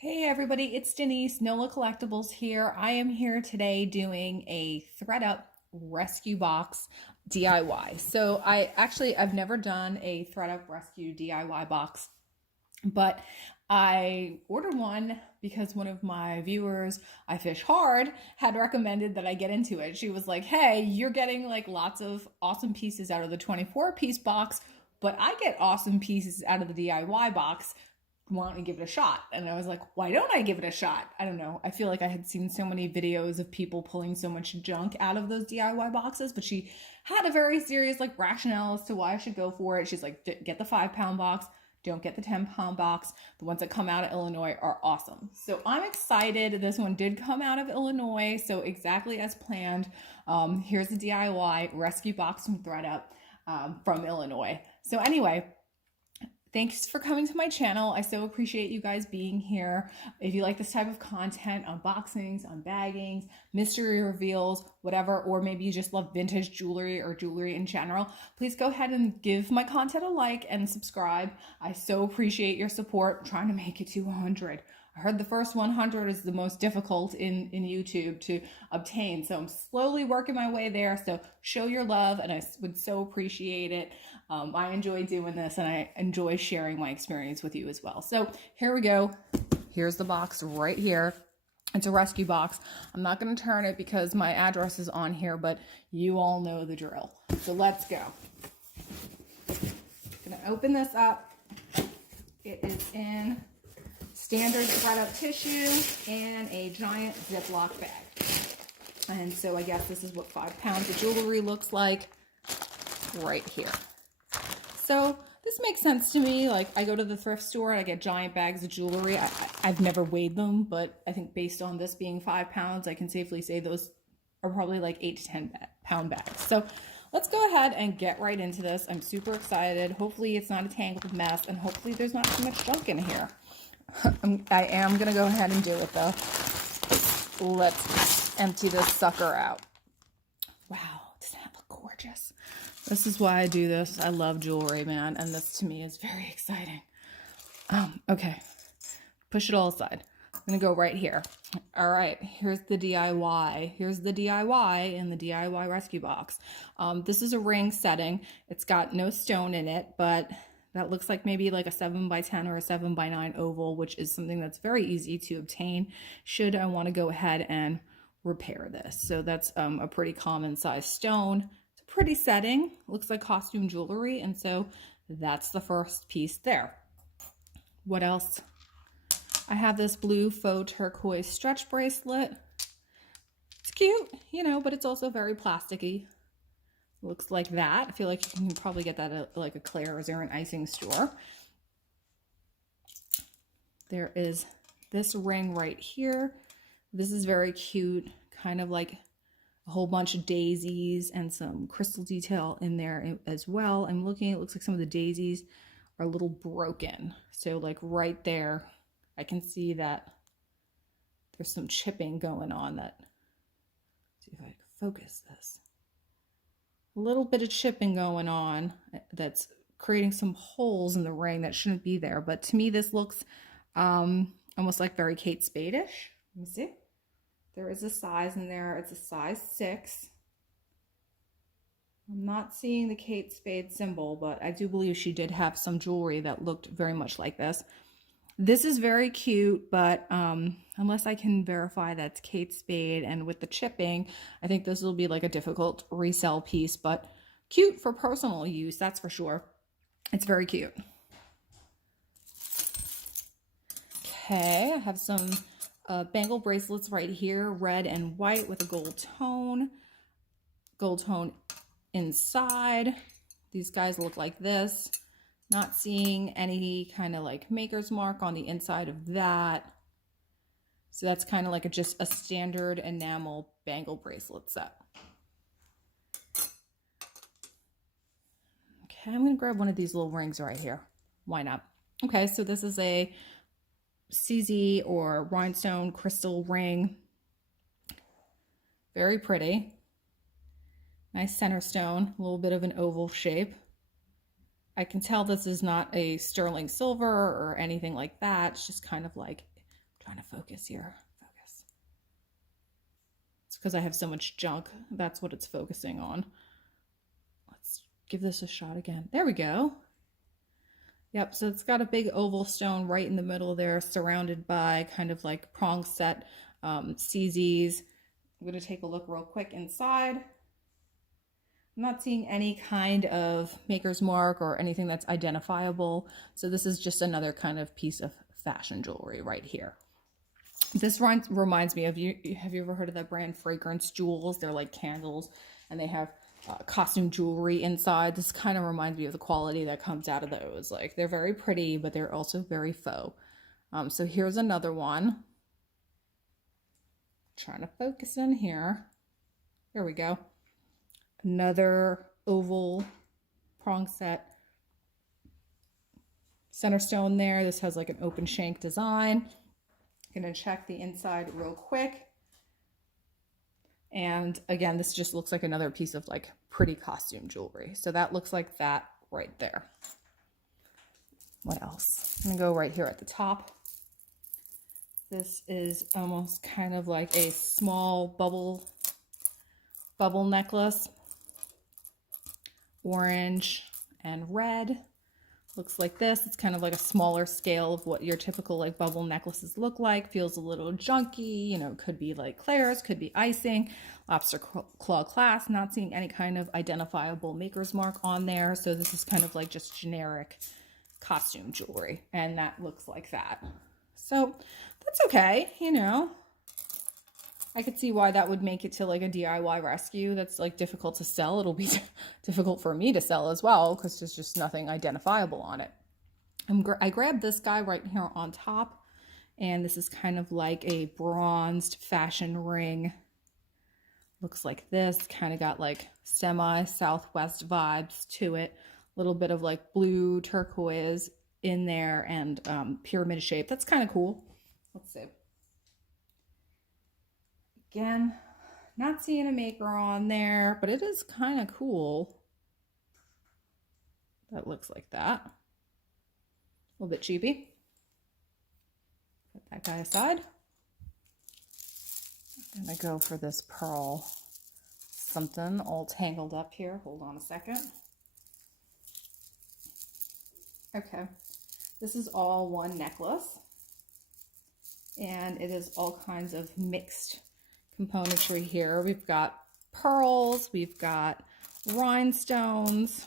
Hey everybody, it's Denise, NOLA Collectibles here. I am here today doing a ThredUp rescue box DIY. So I've never done a ThredUp rescue DIY box, but I ordered one because one of my viewers, I Fish Hard, had recommended that I get into it. She was like, hey, you're getting like lots of awesome pieces out of the 24-piece box, but I get awesome pieces out of the DIY box. Why don't you give it a shot? And I was like, why don't I give it a shot? I don't know. I feel like I had seen so many videos of people pulling so much junk out of those DIY boxes, but she had a very serious like rationale as to why I should go for it. She's like, get the 5-pound box. Don't get the 10-pound box. The ones that come out of Illinois are awesome. So I'm excited. This one did come out of Illinois, so exactly as planned. Here's the DIY rescue box from ThredUp from Illinois. So anyway, thanks for coming to my channel. I so appreciate you guys being here. If you like this type of content, unboxings, unbaggings, mystery reveals, whatever, or maybe you just love vintage jewelry or jewelry in general, please go ahead and give my content a like and subscribe. I so appreciate your support. I'm trying to make it to 100. I heard the first 100 is the most difficult in YouTube to obtain. So I'm slowly working my way there. So show your love and I would so appreciate it. I enjoy doing this and I enjoy sharing my experience with you as well. So here we go. Here's the box right here. It's a rescue box. I'm not going to turn it because my address is on here, but you all know the drill. So let's go. I'm going to open this up. It is in standard ThredUp tissue and a giant Ziploc bag. And so I guess this is what 5 pounds of jewelry looks like right here. So this makes sense to me. Like I go to the thrift store and I get giant bags of jewelry. I've never weighed them, but I think based on this being 5 pounds, I can safely say those are probably like 8 to 10 pound bags. So let's go ahead and get right into this. I'm super excited. Hopefully it's not a tangled mess and hopefully there's not too much junk in here. I am going to go ahead and do it though. Let's empty this sucker out. Wow, doesn't that look gorgeous? This is why I do this. I love jewelry, man, and this to me is very exciting. Okay, push it all aside. I'm going to go right here. All right, here's the DIY. Here's the DIY in the DIY rescue box. This is a ring setting. It's got no stone in it, but that looks like maybe like a 7x10 or a 7x9 oval, which is something that's very easy to obtain should I want to go ahead and repair this. So that's a pretty common size stone. It's a pretty setting. Looks like costume jewelry. And so that's the first piece there. What else? I have this blue faux turquoise stretch bracelet. It's cute, you know, but it's also very plasticky. Looks like that. I feel like you can probably get that at like a Claire's or an icing store. There is this ring right here. This is very cute, kind of like a whole bunch of daisies and some crystal detail in there as well. I'm looking, it looks like some of the daisies are a little broken. So like right there, I can see that there's some chipping going on. That, let's see if I can focus this. A little bit of chipping going on that's creating some holes in the ring that shouldn't be there. But to me, this looks almost like very Kate Spade-ish. Let me see. There is a size in there. It's a size 6. I'm not seeing the Kate Spade symbol, but I do believe she did have some jewelry that looked very much like this. This is very cute, but unless I can verify that's Kate Spade and with the chipping, I think this will be like a difficult resell piece, but cute for personal use, that's for sure. It's very cute. Okay, I have some bangle bracelets right here, red and white with a gold tone inside. These guys look like this. Not seeing any kind of like maker's mark on the inside of that. So that's kind of like just a standard enamel bangle bracelet set. Okay, I'm going to grab one of these little rings right here. Why not? Okay, so this is a CZ or rhinestone crystal ring. Very pretty. Nice center stone, a little bit of an oval shape. I can tell this is not a sterling silver or anything like that. It's just kind of like trying to focus here. Focus. It's because I have so much junk. That's what it's focusing on. Let's give this a shot again. There we go. Yep, so it's got a big oval stone right in the middle there, surrounded by kind of like prong set CZs. I'm going to take a look real quick inside. I'm not seeing any kind of maker's mark or anything that's identifiable. So this is just another kind of piece of fashion jewelry right here. This reminds me of, have you ever heard of that brand Fragrance Jewels? They're like candles and they have costume jewelry inside. This kind of reminds me of the quality that comes out of those. Like they're very pretty, but they're also very faux. So here's another one. Trying to focus in here. There we go. Another oval prong set. Center stone there. This has like an open shank design. Gonna check the inside real quick. And again, this just looks like another piece of like pretty costume jewelry. So that looks like that right there. What else? I'm gonna go right here at the top. This is almost kind of like a small bubble necklace. Orange and red. Looks like this. It's kind of like a smaller scale of what your typical like bubble necklaces look like. Feels a little junky, you know, could be like Claire's, could be icing, lobster claw clasp. Not seeing any kind of identifiable maker's mark on there. So this is kind of like just generic costume jewelry. And that looks like that. So that's okay, you know. I could see why that would make it to like a DIY rescue that's like difficult to sell. It'll be difficult for me to sell as well because there's just nothing identifiable on it. I grabbed this guy right here on top, and this is kind of like a bronzed fashion ring. Looks like this, kind of got like semi-southwest vibes to it. A little bit of like blue turquoise in there and pyramid shape. That's kind of cool. Let's see. Again, not seeing a maker on there, but it is kind of cool. That looks like that. A little bit cheapy. Put that guy aside. I'm gonna go for this pearl something all tangled up here. Hold on a second. Okay, this is all one necklace. And it is all kinds of mixed componentry here. We've got pearls, we've got rhinestones,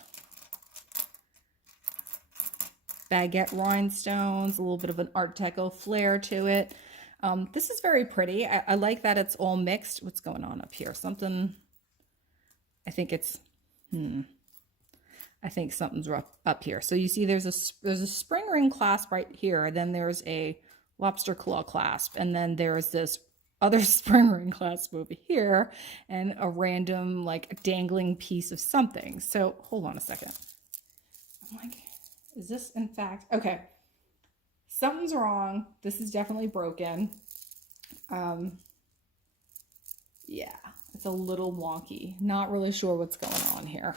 baguette rhinestones, a little bit of an Art Deco flair to it. This is very pretty. I like that it's all mixed. What's going on up here? Something, I think it's, I think something's up here. So you see there's a spring ring clasp right here. Then there's a lobster claw clasp. And then there's this other spring ring clasp over here and a random like dangling piece of something. So hold on a second. I'm like, is this in fact, okay, something's wrong. This is definitely broken. Yeah, it's a little wonky. Not really sure what's going on here.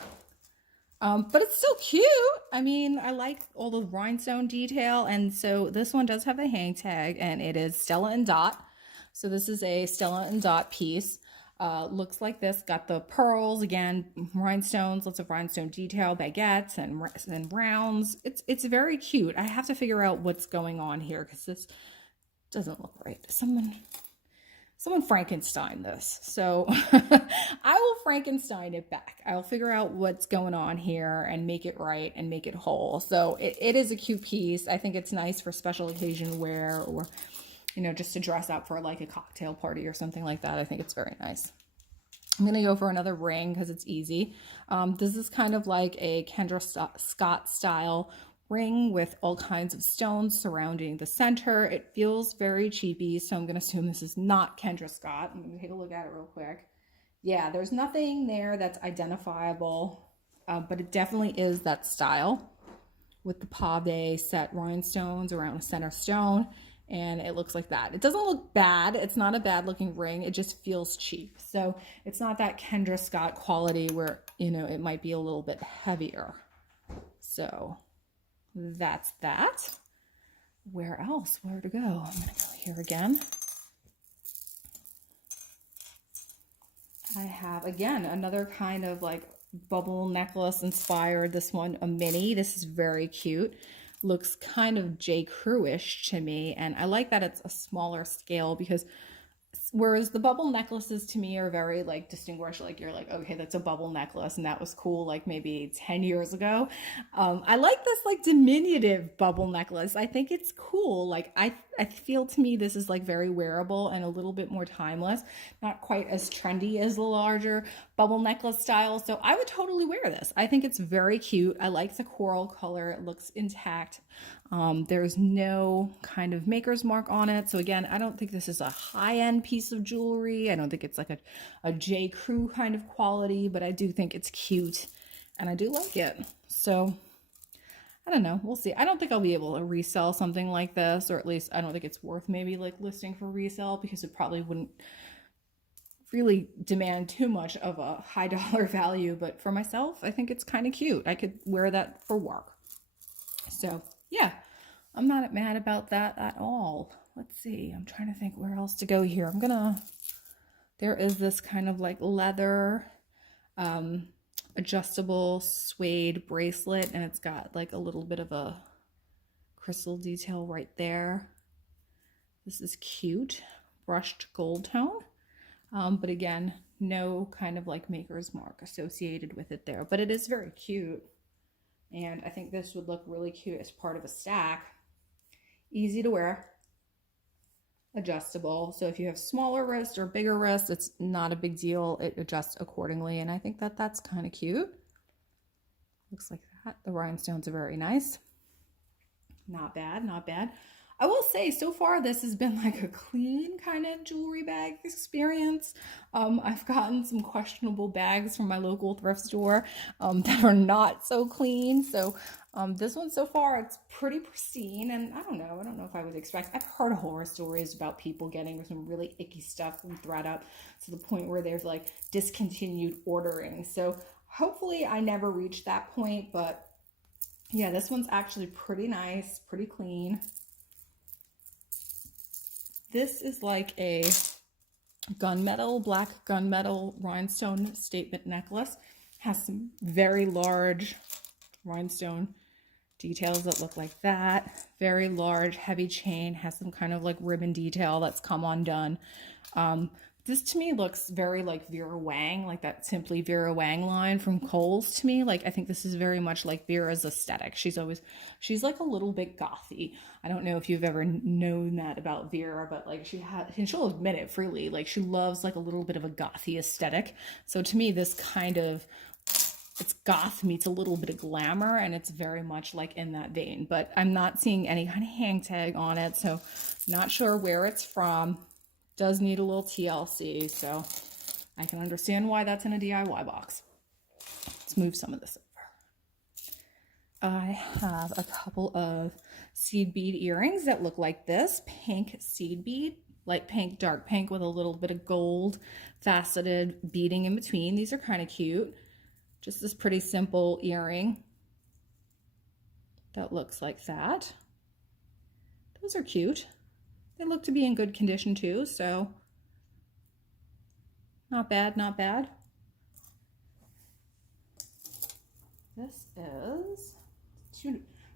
But it's still cute. I mean, I like all the rhinestone detail. And so this one does have a hang tag and it is Stella and Dot. So this is a Stella and Dot piece. Looks like this. Got the pearls, again, rhinestones, lots of rhinestone detail, baguettes and rounds. It's very cute. I have to figure out what's going on here because this doesn't look right. Someone Frankenstein this. So I will Frankenstein it back. I'll figure out what's going on here and make it right and make it whole. So it is a cute piece. I think it's nice for special occasion wear or, you know, just to dress up for like a cocktail party or something like that. I think it's very nice. I'm going to go for another ring because it's easy. This is kind of like a Kendra Scott style ring with all kinds of stones surrounding the center. It feels very cheapy, so I'm going to assume this is not Kendra Scott. I'm going to take a look at it real quick. Yeah, there's nothing there that's identifiable, but it definitely is that style with the pave set rhinestones around a center stone. And it looks like that. It doesn't look bad. It's not a bad looking ring. It just feels cheap. So it's not that Kendra Scott quality where, you know, it might be a little bit heavier. So that's that. Where else? Where to go? I'm going to go Here again, I have, again, another kind of like bubble necklace inspired. This one, a mini. This is very cute. Looks kind of J. Crew-ish to me, and I like that it's a smaller scale, because whereas the bubble necklaces to me are very like distinguished, like you're like, okay, that's a bubble necklace and that was cool like maybe 10 years ago. I like this like diminutive bubble necklace. I think it's cool. Like I feel to me this is like very wearable and a little bit more timeless, not quite as trendy as the larger bubble necklace style. So I would totally wear this. I think it's very cute. I like the coral color. It looks intact. There's no kind of maker's mark on it. So again, I don't think this is a high-end piece of jewelry. I don't think it's like a J. Crew kind of quality, but I do think it's cute and I do like it. So I don't know. We'll see. I don't think I'll be able to resell something like this, or at least I don't think it's worth maybe like listing for resale, because it probably wouldn't really demand too much of a high dollar value. But for myself, I think it's kind of cute. I could wear that for work. So yeah, I'm not mad about that at all. Let's see. I'm trying to think where else to go here. There is this kind of like leather, adjustable suede bracelet, and it's got like a little bit of a crystal detail right there. This is cute, brushed gold tone, but again, no kind of like maker's mark associated with it there, but it is very cute. And I think this would look really cute as part of a stack. Easy to wear, adjustable. So if you have smaller wrists or bigger wrists, it's not a big deal. It adjusts accordingly. And I think that that's kind of cute. Looks like that. The rhinestones are very nice. Not bad, not bad. I will say, so far, this has been like a clean kind of jewelry bag experience. I've gotten some questionable bags from my local thrift store that are not so clean. So this one so far, it's pretty pristine. And I don't know if I would expect. I've heard horror stories about people getting some really icky stuff from ThredUp to the point where they've like discontinued ordering. So hopefully I never reach that point. But yeah, this one's actually pretty nice, pretty clean. This is like a gunmetal, black gunmetal rhinestone statement necklace. Has some very large rhinestone details that look like that. Very large, heavy chain. Has some kind of like ribbon detail that's come undone. This to me looks very like Vera Wang, like that Simply Vera Wang line from Kohl's to me. Like I think this is very much like Vera's aesthetic. She's like a little bit gothy. I don't know if you've ever known that about Vera, but like and she'll admit it freely. Like she loves like a little bit of a gothy aesthetic. So to me, this kind of, it's goth meets a little bit of glamour, and it's very much like in that vein. But I'm not seeing any kind of hang tag on it, so not sure where it's from. Does need a little TLC, so I can understand why that's in a DIY box. Let's move some of this over. I have a couple of seed bead earrings that look like this. Pink seed bead, light pink, dark pink with a little bit of gold faceted beading in between. These are kind of cute. Just this pretty simple earring that looks like that. Those are cute. They look to be in good condition too, so not bad, not bad. This is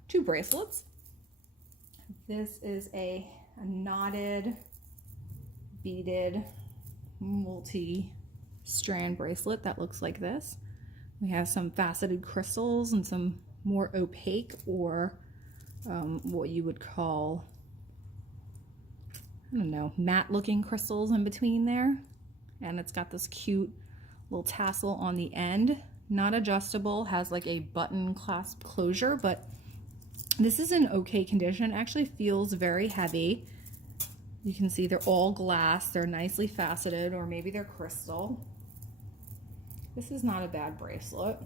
two bracelets. This is a knotted, beaded, multi-strand bracelet that looks like this. We have some faceted crystals and some more opaque, or what you would call, I don't know, matte looking crystals in between there. And it's got this cute little tassel on the end. Not adjustable, has like a button clasp closure, but this is in okay condition. It actually feels very heavy. You can see they're all glass. They're nicely faceted, or maybe they're crystal. This is not a bad bracelet.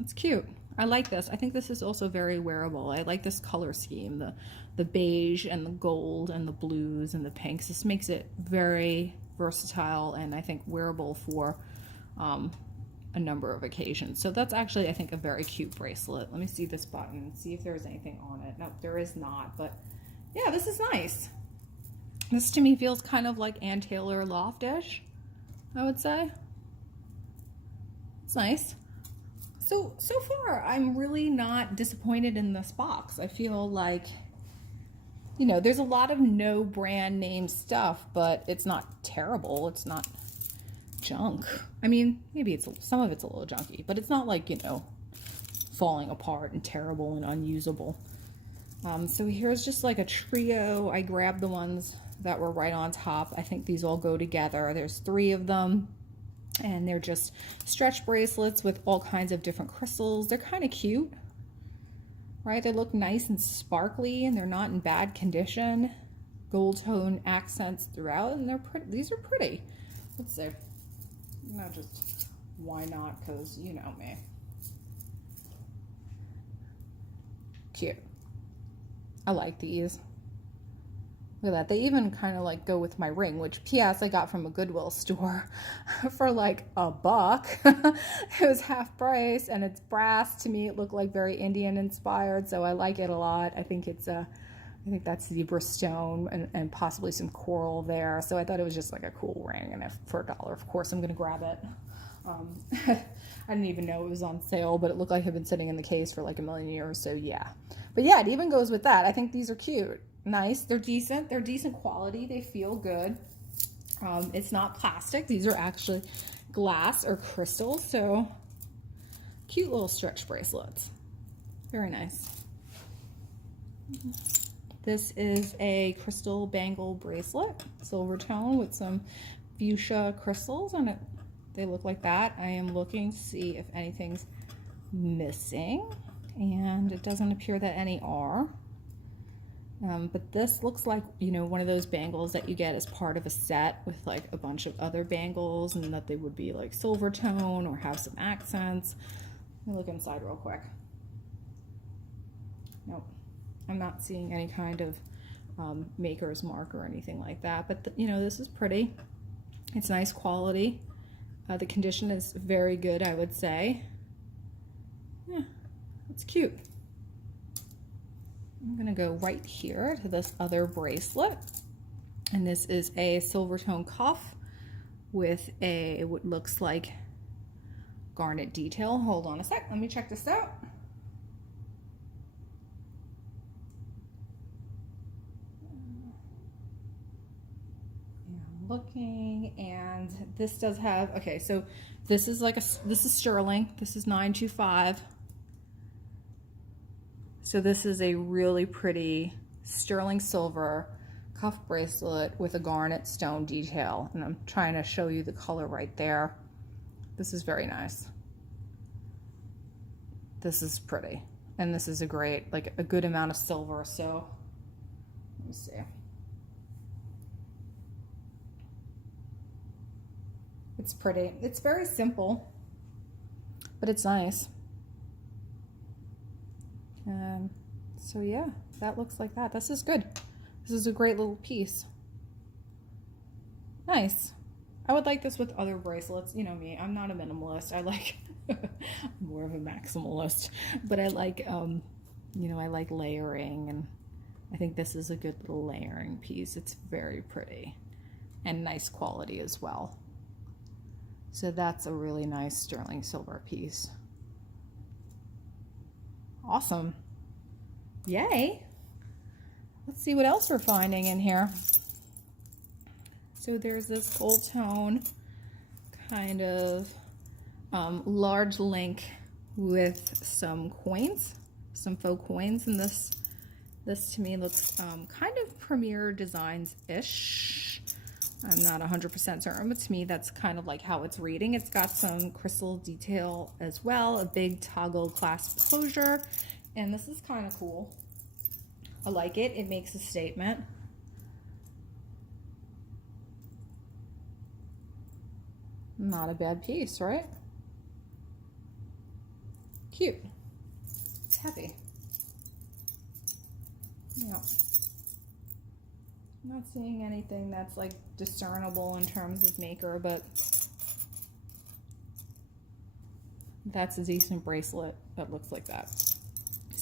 It's cute. I like this. I think this is also very wearable. I like this color scheme, the beige and the gold and the blues and the pinks. This makes it very versatile and I think wearable for a number of occasions. So that's actually, I think, a very cute bracelet. Let me see this button, see if there's anything on it. Nope, there is not, but Yeah, this is nice. This to me feels kind of like Ann Taylor Loftish, I would say. It's nice. So far, I'm really not disappointed in this box. I feel like, you know, there's a lot of no brand name stuff, but it's not terrible. It's not junk. I mean, maybe some of it's a little junky, but it's not like, you know, falling apart and terrible and unusable. So here's just like a trio. I grabbed the ones that were right on top. I think these all go together. There's 3 of them, and they're just stretch bracelets with all kinds of different crystals. They're kind of cute, right? They look nice and sparkly, and they're not in bad condition. Gold tone accents throughout, and they're pretty. These are pretty. Let's see. Not just, why not? Because you know me. Cute. I like these. Look at that. They even kind of like go with my ring, which P.S. I got from a Goodwill store for like $1. It was half price, and it's brass. To me, it looked like very Indian inspired, so I like it a lot. I think it's I think that's zebra stone and possibly some coral there. So I thought it was just like a cool ring, and for $1, of course, I'm gonna grab it. I didn't even know it was on sale, but it looked like it had been sitting in the case for like a million years, so yeah. But yeah, it even goes with that. I think these are cute. Nice. They're decent. They're decent quality. They feel good. It's not plastic. These are actually glass or crystal, so cute little stretch bracelets. Very nice. This is a crystal bangle bracelet, Silvertone, with some fuchsia crystals on it. They look like that. I am looking to see if anything's missing, and it doesn't appear that any are. But this looks like, you know, one of those bangles that you get as part of a set with like a bunch of other bangles, and that they would be like Silvertone or have some accents. Let me look inside real quick. Nope, I'm not seeing any kind of maker's mark or anything like that, but you know, this is pretty. It's nice quality. The condition is very good, I would say. Yeah, it's cute. I'm gonna go right here to this other bracelet, and this is a Silvertone cuff with a what looks like garnet detail. Hold on a sec, let me check this out. Looking, and this does have, okay, so this is like this is sterling. This is 925. So this is a really pretty sterling silver cuff bracelet with a garnet stone detail, and I'm trying to show you the color right there. This is very nice. This is pretty, and this is a great, like a good amount of silver. So let me see. It's pretty. It's very simple, but it's nice. So yeah, that looks like that. This is good. This is a great little piece. Nice. I would like this with other bracelets. You know me, I'm not a minimalist. I like more of a maximalist, but I like, you know, I like layering, and I think this is a good little layering piece. It's very pretty and nice quality as well. So that's a really nice sterling silver piece. Awesome. Yay. Let's see what else we're finding in here. So there's this gold tone kind of large link with some coins, some faux coins, and this to me looks kind of Premier Designs-ish. I'm not 100% certain, but to me that's kind of like how it's reading. It's got some crystal detail as well, a big toggle clasp closure, and this is kind of cool. I like it. It makes a statement. Not a bad piece, right? Cute. It's heavy. Yeah. I'm not seeing anything that's like discernible in terms of maker, but that's a decent bracelet that looks like that.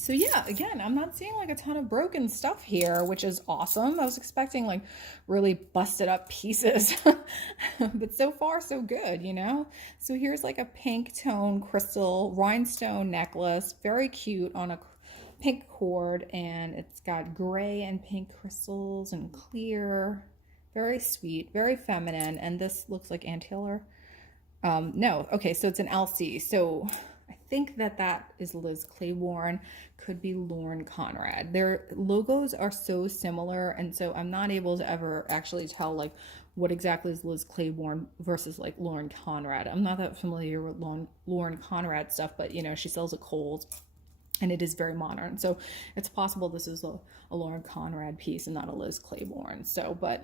So yeah, again, I'm not seeing like a ton of broken stuff here, which is awesome. I was expecting like really busted up pieces, but so far so good, you know? So here's like a pink tone crystal rhinestone necklace, very cute on a pink cord, and it's got gray and pink crystals and clear. Very sweet, very feminine, and this looks like Antiller. No, okay, so it's an LC. So I think that that is Liz Claiborne, could be Lauren Conrad. Their logos are so similar, and so I'm not able to ever actually tell like what exactly is Liz Claiborne versus like Lauren Conrad. I'm not that familiar with Lauren Conrad stuff, but you know, she sells at Kohl's and it is very modern. So it's possible this is a Lauren Conrad piece and not a Liz Claiborne. So, but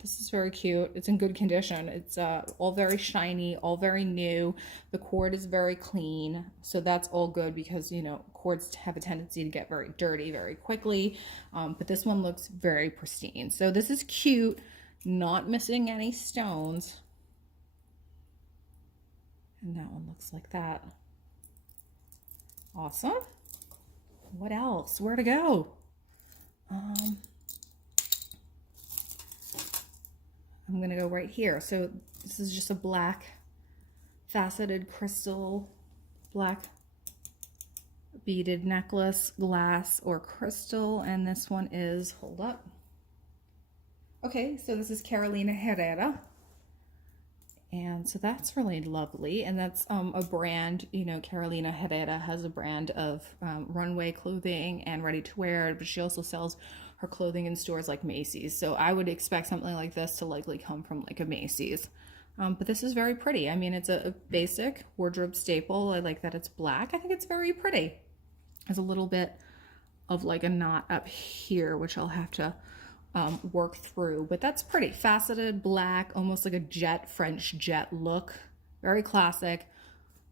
this is very cute. It's in good condition. It's all very shiny, all very new. The cord is very clean. So that's all good because, you know, cords have a tendency to get very dirty very quickly. But this one looks very pristine. So this is cute, not missing any stones. And that one looks like that. Awesome. What else? Where to go? I'm gonna go right here. So this is just a black faceted crystal, black beaded necklace, glass or crystal, and this one is, hold up. Okay, so this is Karolina Herrera. And so that's really lovely. And that's a brand, you know, Karolina Herrera has a brand of runway clothing and ready to wear, but she also sells her clothing in stores like Macy's. So I would expect something like this to likely come from like a Macy's. But this is very pretty. I mean, it's a basic wardrobe staple. I like that it's black. I think it's very pretty. There's a little bit of like a knot up here, which I'll have to work through, but that's pretty. Faceted black, almost like a jet, French jet look. Very classic.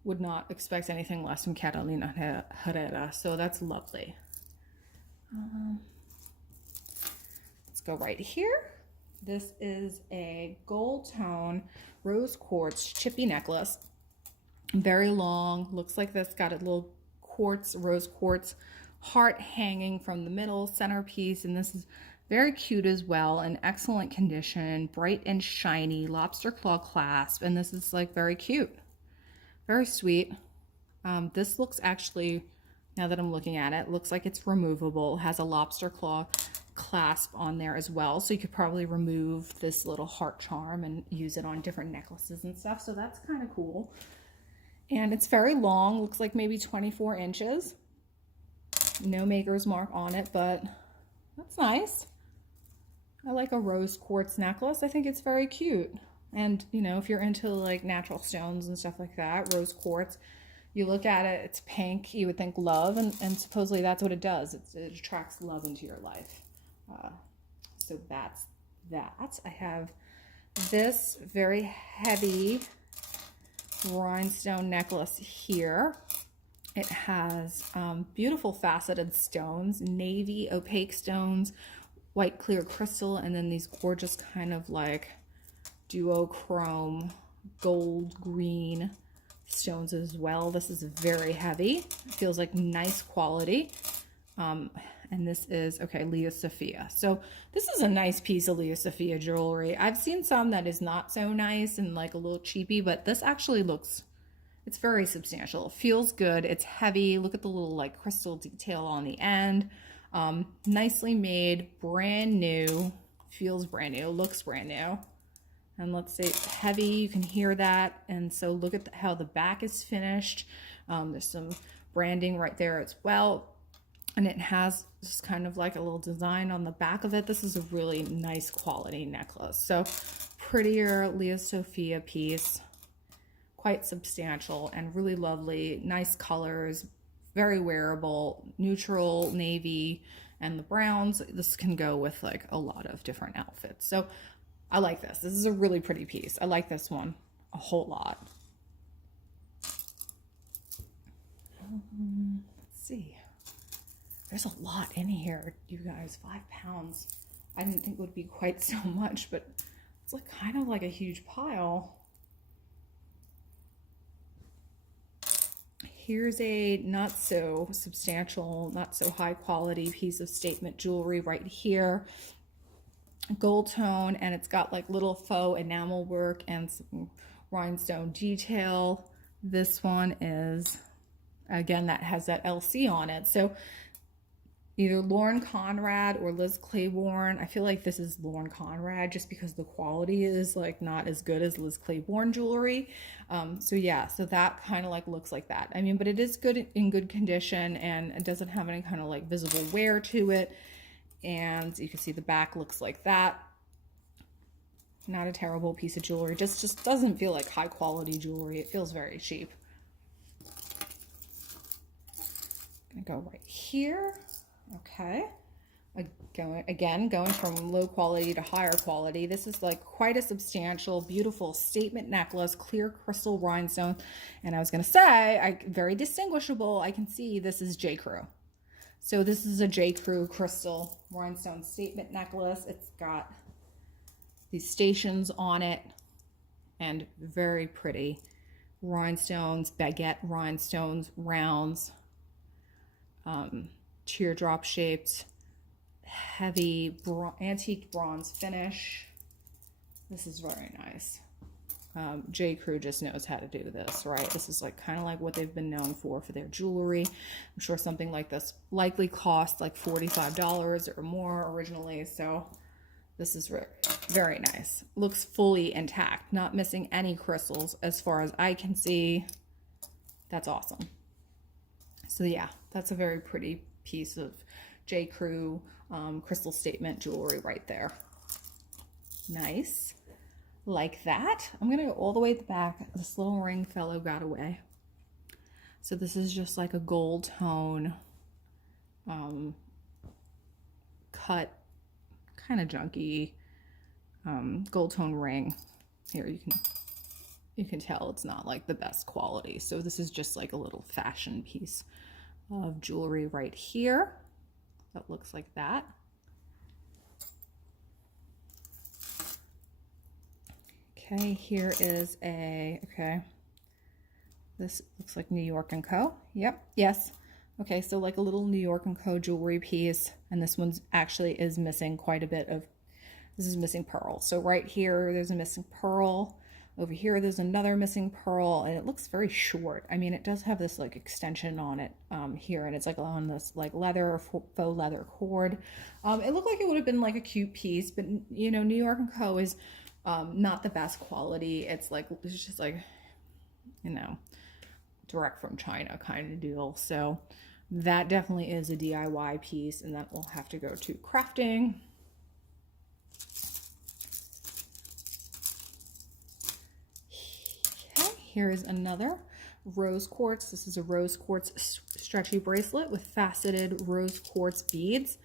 Would not expect anything less from Karolina Herrera, so that's lovely. Let's go right here. This is a gold tone rose quartz chippy necklace. Very long, looks like this, got a little quartz, rose quartz heart hanging from the middle centerpiece, and this is very cute as well, in excellent condition, bright and shiny, lobster claw clasp, and this is like very cute, very sweet. This looks actually, now that I'm looking at it, looks like it's removable. It has a lobster claw clasp on there as well, so you could probably remove this little heart charm and use it on different necklaces and stuff, so that's kind of cool. And it's very long, looks like maybe 24 inches. No maker's mark on it, but that's nice. I like a rose quartz necklace. I think it's very cute. And, you know, if you're into like natural stones and stuff like that, rose quartz, you look at it, it's pink, you would think love, and supposedly that's what it does. It attracts love into your life. So that's that. I have this very heavy rhinestone necklace here. It has beautiful faceted stones, navy opaque stones, white clear crystal, and then these gorgeous kind of like duochrome gold green stones as well. This is very heavy. It feels like nice quality. And this is, okay, Lea Sophia. So this is a nice piece of Lea Sophia jewelry. I've seen some that is not so nice and like a little cheapy, but this actually looks, it's very substantial. It feels good. It's heavy. Look at the little like crystal detail on the end. Nicely made, brand new, feels brand new, looks brand new. And let's say it's heavy, you can hear that. And so look at how the back is finished. There's some branding right there as well. And it has just kind of like a little design on the back of it. This is a really nice quality necklace. So prettier Lea Sophia piece, quite substantial and really lovely, nice colors, very wearable, neutral navy, and the browns. This can go with like a lot of different outfits. So I like this. This is a really pretty piece. I like this one a whole lot. Let's see. There's a lot in here, you guys. 5 pounds. I didn't think it would be quite so much, but it's like kind of like a huge pile. Here's a not so substantial, not so high quality piece of statement jewelry right here. Gold tone, and it's got like little faux enamel work and some rhinestone detail. This one is, again, that has that LC on it. So either Lauren Conrad or Liz Claiborne. I feel like this is Lauren Conrad just because the quality is like not as good as Liz Claiborne jewelry. So yeah, so that kind of like looks like that. I mean, but it is good, in good condition, and it doesn't have any kind of like visible wear to it. And you can see the back looks like that. Not a terrible piece of jewelry. Just doesn't feel like high quality jewelry. It feels very cheap. I'm gonna go right here. Okay. Going from low quality to higher quality. This is like quite a substantial, beautiful statement necklace, clear crystal rhinestone. And I was gonna say, very distinguishable. I can see this is J. Crew. So this is a J. Crew crystal rhinestone statement necklace. It's got these stations on it and very pretty rhinestones, baguette rhinestones, rounds, teardrop shaped, heavy antique bronze finish. This is very nice. J. Crew just knows how to do this, right? This is like kind of like what they've been known for their jewelry. I'm sure something like this likely cost like $45 or more originally. So this is very nice. Looks fully intact, not missing any crystals as far as I can see. That's awesome. So yeah, that's a very pretty piece of J. Crew crystal statement jewelry right there. Nice. Like that. I'm going to go all the way at the back. This little ring fellow got away. So this is just like a gold tone cut, kind of junky gold tone ring. Here you can tell it's not like the best quality. So this is just like a little fashion piece of jewelry right here that looks like that. Okay, here is this looks like New York & Co. Yep, yes. Okay, so like a little New York & Co. jewelry piece, and this one's actually is missing quite a bit of, this is missing pearl. So right here, there's a missing pearl. Over here, there's another missing pearl, and it looks very short. I mean, it does have this like extension on it here, and it's like on this like leather, faux leather cord. It looked like it would have been like a cute piece, but you know, New York & Co. is not the best quality. It's just like, you know, direct from China kind of deal. So that definitely is a DIY piece, and that will have to go to crafting. Okay, here is another rose quartz. This is a rose quartz stretchy bracelet with faceted rose quartz beads.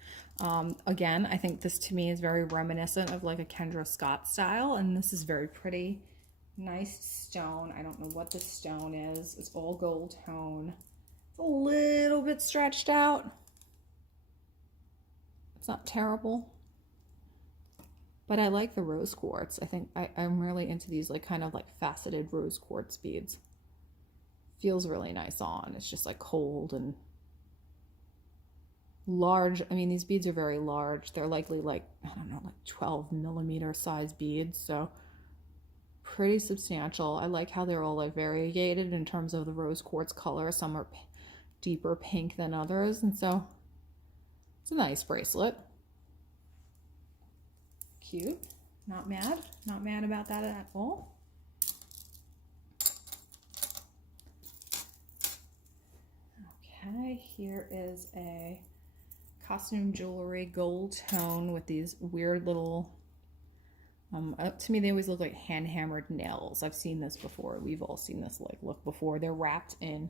Again, I think this to me is very reminiscent of like a Kendra Scott style, and this is very pretty. Nice stone. I don't know what the stone is. It's all gold tone. It's a little bit stretched out. It's not terrible, but I like the rose quartz. I think I'm really into these like kind of like faceted rose quartz beads. Feels really nice on. It's just like cold and large. I mean, these beads are very large. They're likely like, I don't know, like 12 millimeter size beads. So pretty substantial. I like how they're all like variegated in terms of the rose quartz color. Some are deeper pink than others. And so it's a nice bracelet. Cute. Not mad. Not mad about that at all. Okay, here is a costume jewelry gold tone with these weird little, to me they always look like hand hammered nails. I've seen this before. We've all seen this like look before. They're wrapped in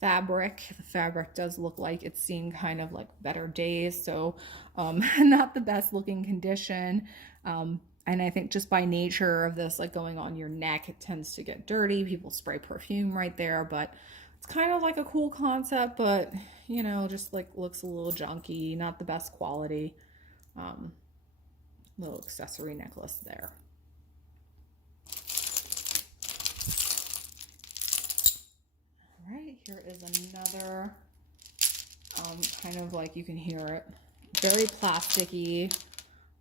fabric. The fabric does look like it's seen kind of like better days, so not the best looking condition. And I think just by nature of this like going on your neck, it tends to get dirty. People spray perfume right there, but it's kind of like a cool concept, but you know, just like looks a little junky, not the best quality. Little accessory necklace there. All right, here is another kind of like, you can hear it, very plasticky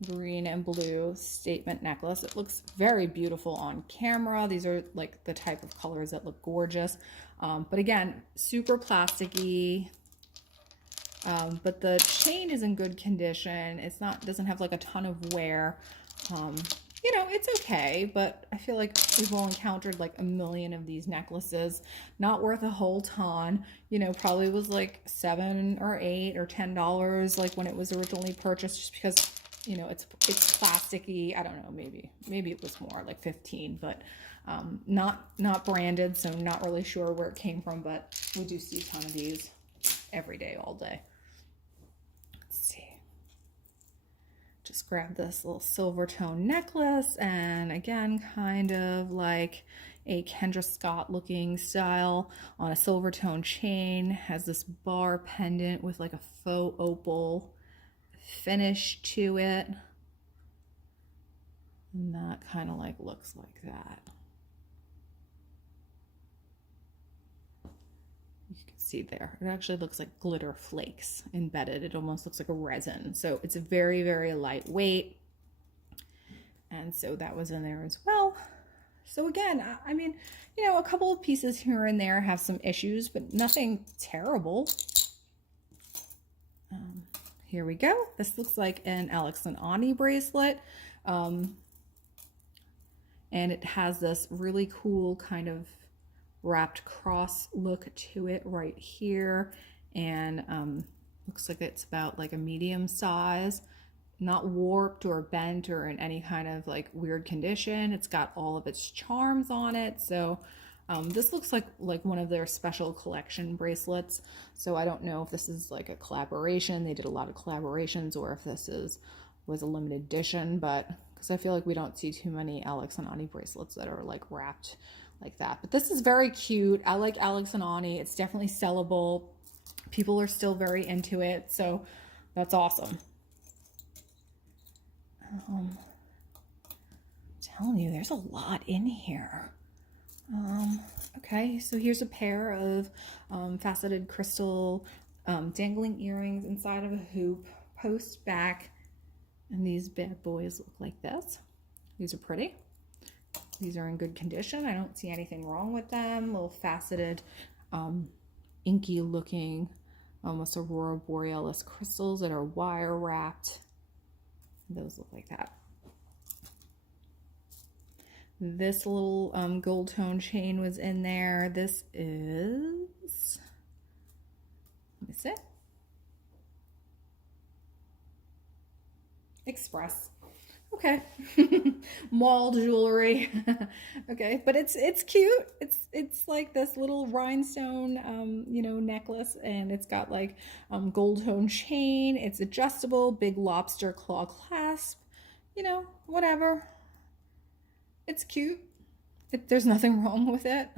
green and blue statement necklace. It looks very beautiful on camera. These are like the type of colors that look gorgeous. But again, super plasticky. But the chain is in good condition. It's not, doesn't have like a ton of wear. You know, it's okay, but I feel like we've all encountered like a million of these necklaces. Not worth a whole ton. You know, probably was like $7 or $8 or $10 like when it was originally purchased, just because, you know, it's plasticky. I don't know, maybe it was more like 15, but not branded, so not really sure where it came from, but we do see a ton of these every day, all day. Just grab this little Silvertone necklace, and again, kind of like a Kendra Scott looking style on a Silvertone chain. Has this bar pendant with like a faux opal finish to it. And that kind of like looks like that. You can see there, it actually looks like glitter flakes embedded. It almost looks like a resin. So it's very, very lightweight. And so that was in there as well. So again, I mean, you know, a couple of pieces here and there have some issues, but nothing terrible. Here we go. This looks like an Alex and Ani bracelet. And it has this really cool kind of wrapped cross look to it right here, and looks like it's about like a medium size, not warped or bent or in any kind of like weird condition. It's got all of its charms on it. So this looks like one of their special collection bracelets. So I don't know if this is like a collaboration. They did a lot of collaborations, or if this was a limited edition, but because I feel like we don't see too many Alex and Ani bracelets that are like wrapped like that. But this is very cute. I like Alex and Ani. It's definitely sellable. People are still very into it, so that's awesome. I'm telling you, there's a lot in here. Okay, so here's a pair of faceted crystal dangling earrings inside of a hoop, post back, and these bad boys look like this. These are pretty. These are in good condition. I don't see anything wrong with them. Little faceted, inky looking, almost aurora borealis crystals that are wire wrapped. Those look like that. This little gold tone chain was in there. This is, let me see, Express. Okay. Mall jewelry. Okay, but it's cute. It's like this little rhinestone you know, necklace, and it's got like gold tone chain. It's adjustable, big lobster claw clasp, you know, whatever. It's cute. There's nothing wrong with it.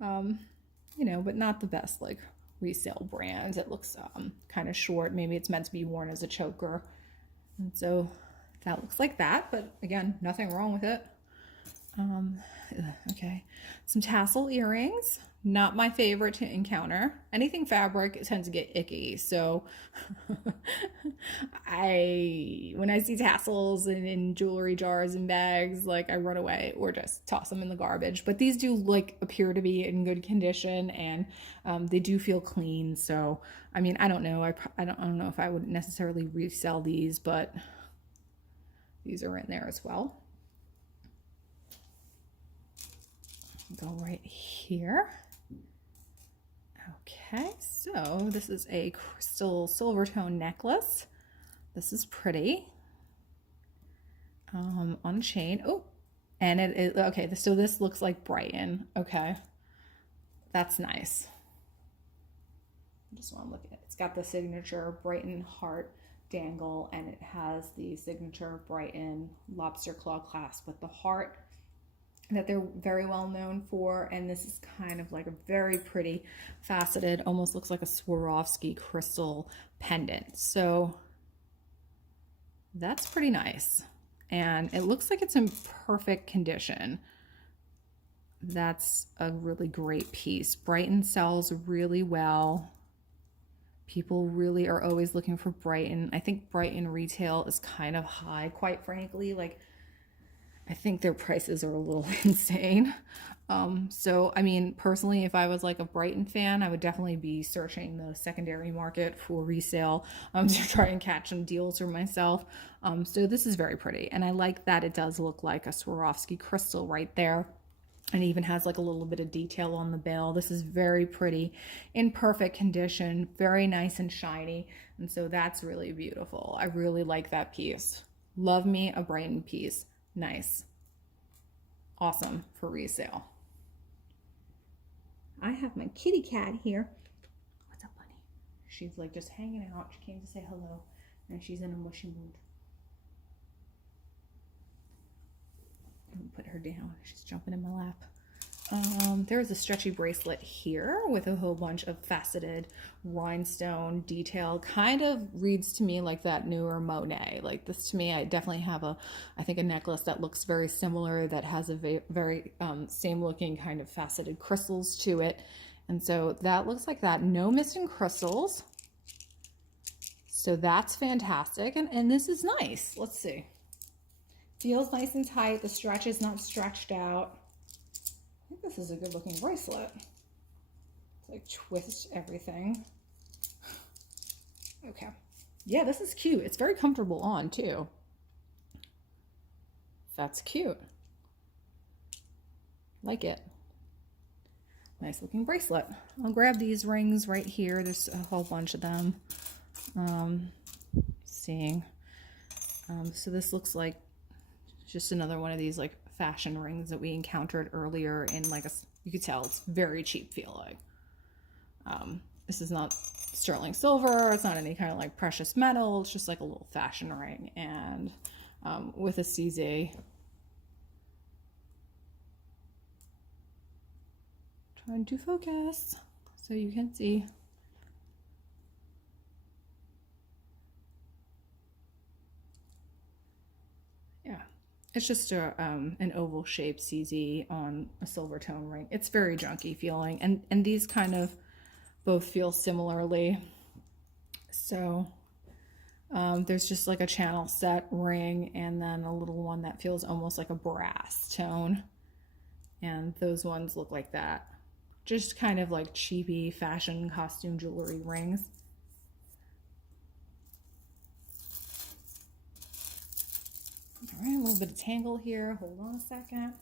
You know, but not the best like resale brands. It looks kind of short. Maybe it's meant to be worn as a choker. And so that looks like that, but again, nothing wrong with it. Okay, some tassel earrings. Not my favorite to encounter. Anything fabric, it tends to get icky. So when I see tassels in jewelry jars and bags, like I run away or just toss them in the garbage. But these do like appear to be in good condition, and they do feel clean. So I mean, I don't know. I don't know if I would necessarily resell these, but these are in there as well. Go right here. Okay, so this is a crystal Silvertone necklace. This is pretty. On chain. Oh, and it is okay. So this looks like Brighton. Okay, that's nice. I just want to look at it. It's got the signature Brighton heart dangle, and it has the signature Brighton lobster claw clasp with the heart that they're very well known for. And this is kind of like a very pretty faceted, almost looks like a Swarovski crystal pendant. So that's pretty nice. And it looks like it's in perfect condition. that's a really great piece. Brighton sells really well. People really are always looking for Brighton. I think Brighton retail is kind of high, quite frankly. Like, I think their prices are a little insane. So, I mean, personally, if I was like a Brighton fan, I would definitely be searching the secondary market for resale to try and catch some deals for myself. So this is very pretty. And I like that it does look like a Swarovski crystal right there. And even has like a little bit of detail on the bail. This is very pretty, in perfect condition, very nice and shiny. And so that's really beautiful. I really like that piece. Love me a Brighton piece. Nice. Awesome for resale. I have my kitty cat here. What's up, bunny? She's like just hanging out. She came to say hello, and she's in a mushy mood. Put her down. She's jumping in my lap. There's a stretchy bracelet here with a whole bunch of faceted rhinestone detail. Kind of reads to me like that newer Monet. Like this to me, I definitely have I think a necklace that looks very similar, that has a very same looking kind of faceted crystals to it. And so that looks like that. No missing crystals. So that's fantastic. And this is nice. Let's see. Feels nice and tight. The stretch is not stretched out. I think this is a good looking bracelet. It's like twist everything. Okay. Yeah, this is cute. It's very comfortable on too. That's cute. Like it. Nice looking bracelet. I'll grab these rings right here. There's a whole bunch of them. Seeing. So this looks like just another one of these like fashion rings that we encountered earlier in like you could tell it's very cheap feeling. This is not sterling silver. It's not any kind of like precious metal. It's just like a little fashion ring, and with a CZ. Trying to focus so you can see. Yeah. It's just an oval shaped CZ on a Silvertone ring. It's very junky feeling, and these kind of both feel similarly. So there's just like a channel set ring, and then a little one that feels almost like a brass tone, and those ones look like that. Just kind of like cheapy fashion costume jewelry rings. All right, a little bit of tangle here. Hold on a second.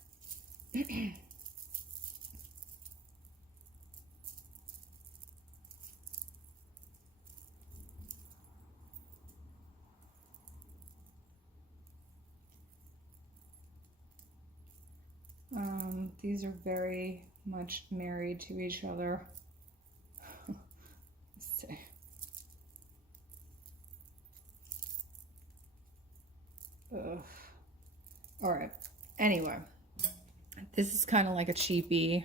These are very much married to each other. Let's see. Ugh. All right. Anyway, this is kind of like a cheapy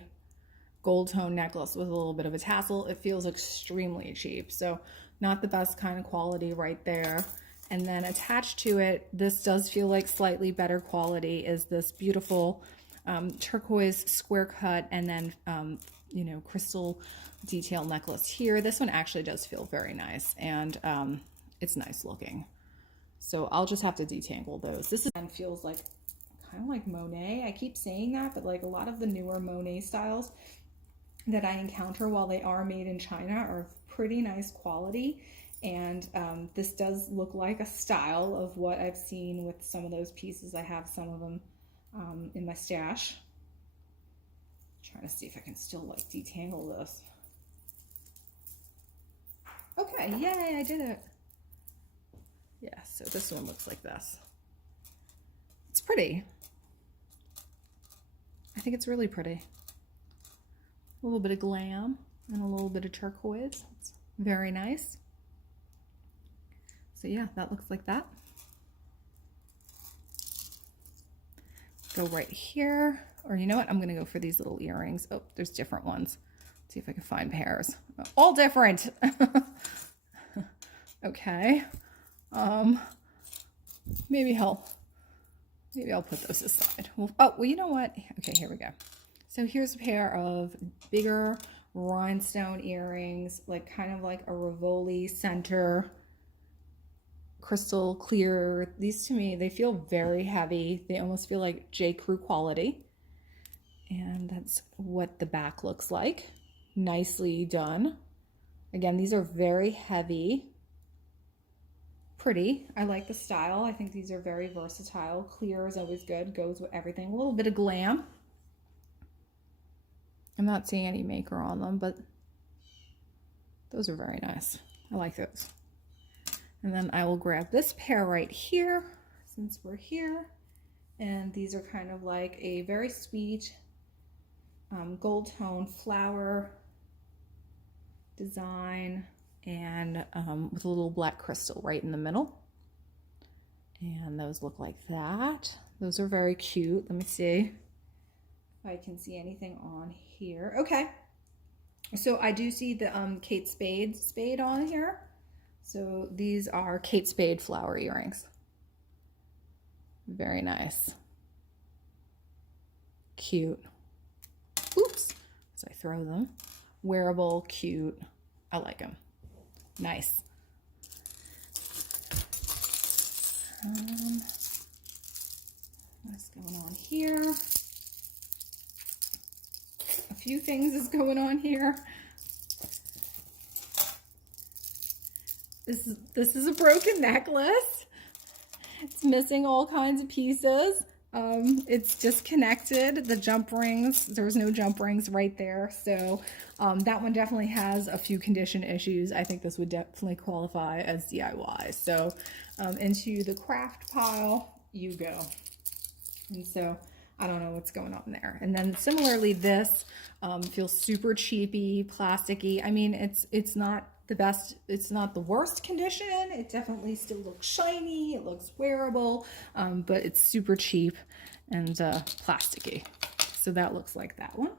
gold tone necklace with a little bit of a tassel. It feels extremely cheap, so not the best kind of quality right there. And then attached to it, this does feel like slightly better quality, is this beautiful turquoise square cut and then you know, crystal detail necklace here. This one actually does feel very nice, and it's nice looking. So I'll just have to detangle those. This feels like kind of like Monet. I keep saying that, but like a lot of the newer Monet styles that I encounter, while they are made in China, are pretty nice quality. And this does look like a style of what I've seen with some of those pieces. I have some of them in my stash. Trying to see if I can still like detangle this. Okay, yay, I did it. Yeah, so this one looks like this. It's pretty. I think it's really pretty. A little bit of glam and a little bit of turquoise. It's very nice. So yeah, that looks like that. Go right here, or you know what? I'm gonna go for these little earrings. Oh, there's different ones. Let's see if I can find pairs. All different. Okay. Maybe I'll put those aside. Well, oh, well, you know what? Okay, here we go. So here's a pair of bigger rhinestone earrings, like kind of like a Rivoli center, crystal clear. These to me, they feel very heavy. They almost feel like J. Crew quality. And that's what the back looks like. Nicely done. Again, these are very heavy. Pretty. I like the style. I think these are very versatile. Clear is always good. Goes with everything. A little bit of glam. I'm not seeing any maker on them, but those are very nice. I like those. And then I will grab this pair right here, since we're here. And these are kind of like a very sweet gold tone flower design, and with a little black crystal right in the middle. And those look like that. Those are very cute. Let me see if I can see anything on here. Okay, so I do see the Kate Spade on here. So these are Kate Spade flower earrings. Very nice. Cute. Oops, as I throw them. Wearable, cute. I like them. Nice. What's going on here? A few things is going on here. This is a broken necklace. It's missing all kinds of pieces. It's disconnected. The jump rings, there's no jump rings right there. So that one definitely has a few condition issues. I think this would definitely qualify as DIY. So into the craft pile you go. And so I don't know what's going on there. And then similarly, this feels super cheapy, plasticky. I mean, it's not the best, it's not the worst condition. It definitely still looks shiny, it looks wearable, but it's super cheap and plasticky. So that looks like that one.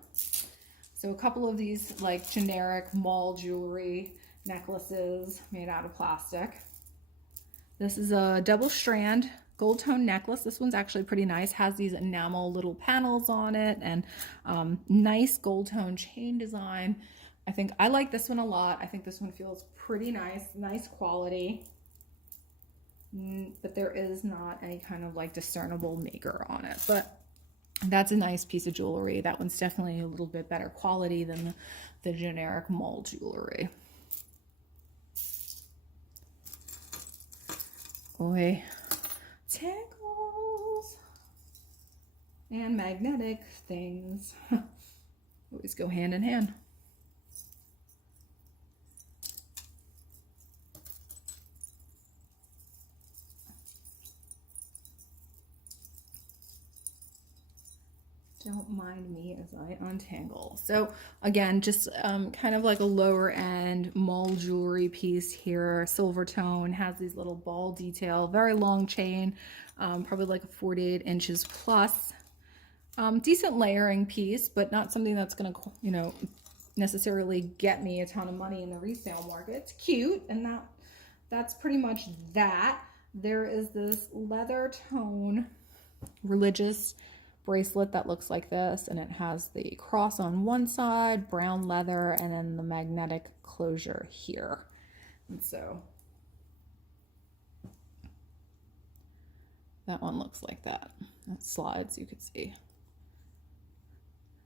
So a couple of these like generic mall jewelry necklaces made out of plastic. This is a double strand gold tone necklace. This one's actually pretty nice. Has these enamel little panels on it and nice gold tone chain design. I think I like this one a lot. I think this one feels pretty nice quality. But there is not any kind of like discernible maker on it. But that's a nice piece of jewelry. That one's definitely a little bit better quality than the generic mall jewelry. Boy, tangles and magnetic things always go hand in hand. Don't mind me as I untangle. So again, just kind of like a lower end mall jewelry piece here. Silvertone has these little ball detail, very long chain, probably like 48 inches plus. Decent layering piece, but not something that's gonna, you know, necessarily get me a ton of money in the resale market. It's cute, and that's pretty much that. There is this leather tone religious bracelet that looks like this, and it has the cross on one side, brown leather, and then the magnetic closure here. And so that one looks like that. That slides, you could see.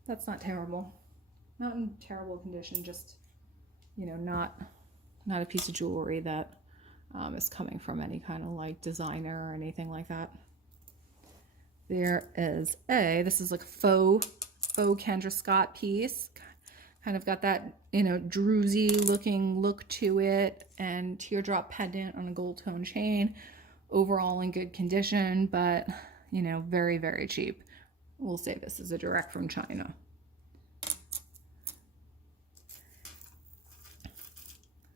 That's not terrible. Not in terrible condition, just, you know, not a piece of jewelry that is coming from any kind of like designer or anything like that. There is this is like a faux Kendra Scott piece. Kind of got that, you know, druzy looking look to it, and teardrop pendant on a gold tone chain. Overall in good condition, but, you know, very, very cheap. We'll say this is a direct from China.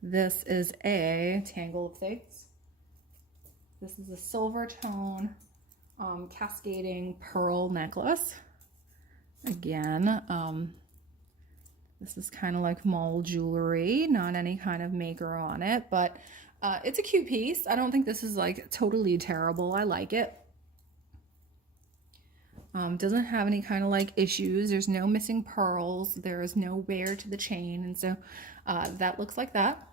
This is a tangle of things. This is a Silvertone cascading pearl necklace. Again, this is kind of like mall jewelry, not any kind of maker on it, but it's a cute piece. I don't think this is like totally terrible. I like it. Doesn't have any kind of like issues. There's no missing pearls. There is no wear to the chain. And so that looks like that.